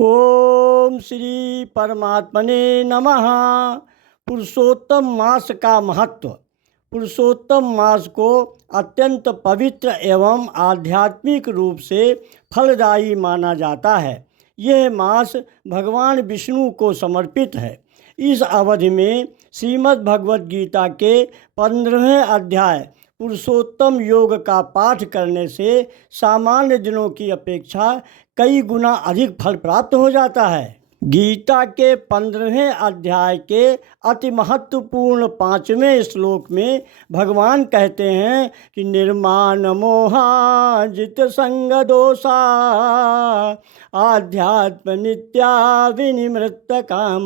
ओम श्री परमात्मने नमः। पुरुषोत्तम मास का महत्व। पुरुषोत्तम मास को अत्यंत पवित्र एवं आध्यात्मिक रूप से फलदायी माना जाता है। यह मास भगवान विष्णु को समर्पित है। इस अवधि में श्रीमद् भगवद गीता के 15वें अध्याय पुरुषोत्तम योग का पाठ करने से सामान्य दिनों की अपेक्षा कई गुना अधिक फल प्राप्त हो जाता है। गीता के 15वें अध्याय के अति महत्वपूर्ण 5वें श्लोक में भगवान कहते हैं कि निर्माण मोहा जित संग दोषा आध्यात्म नित्या विनिमृत काम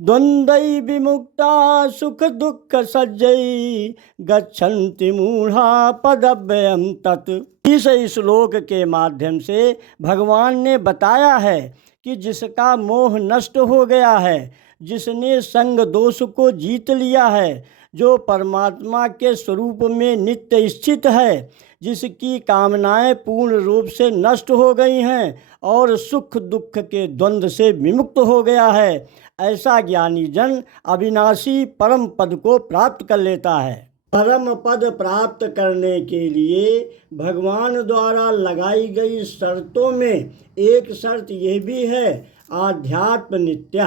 द्वंद्वै विमुक्ता सुख दुख सज्जै गच्छन्ति मूढ़ा पदव्ययं तत्। इस श्लोक के माध्यम से भगवान ने बताया है कि जिसका मोह नष्ट हो गया है, जिसने संग दोष को जीत लिया है, जो परमात्मा के स्वरूप में नित्य स्थित है, जिसकी कामनाएं पूर्ण रूप से नष्ट हो गई हैं और सुख दुख के द्वंद्व से विमुक्त हो गया है, ऐसा ज्ञानी जन अविनाशी परम पद को प्राप्त कर लेता है। परम पद प्राप्त करने के लिए भगवान द्वारा लगाई गई शर्तों में एक शर्त यह भी है, आध्यात्म नित्य,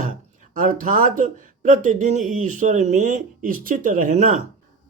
अर्थात प्रतिदिन ईश्वर में स्थित रहना।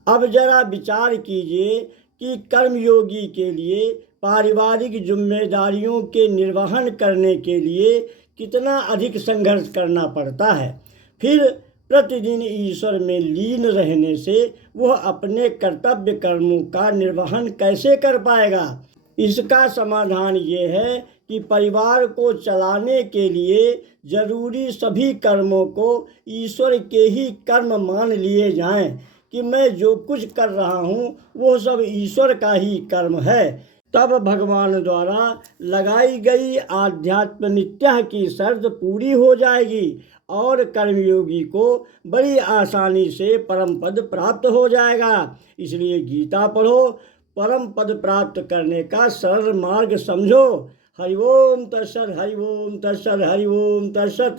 अब जरा विचार कीजिए कि कर्मयोगी के लिए पारिवारिक जिम्मेदारियों के निर्वहन करने के लिए कितना अधिक संघर्ष करना पड़ता है। फिर प्रतिदिन ईश्वर में लीन रहने से वह अपने कर्तव्य कर्मों का निर्वहन कैसे कर पाएगा? इसका समाधान ये है कि परिवार को चलाने के लिए जरूरी सभी कर्मों को ईश्वर के ही कर्म मान लिए जाएं कि मैं जो कुछ कर रहा हूँ वो सब ईश्वर का ही कर्म है। तब भगवान द्वारा लगाई गई आध्यात्म नित्य की शर्त पूरी हो जाएगी और कर्मयोगी को बड़ी आसानी से परम पद प्राप्त हो जाएगा। इसलिए गीता पढ़ो, परम पद प्राप्त करने का सरल मार्ग समझो। हरि ओम तत्सत, हरि ओम तत्सत, हरि ओम तत्सत।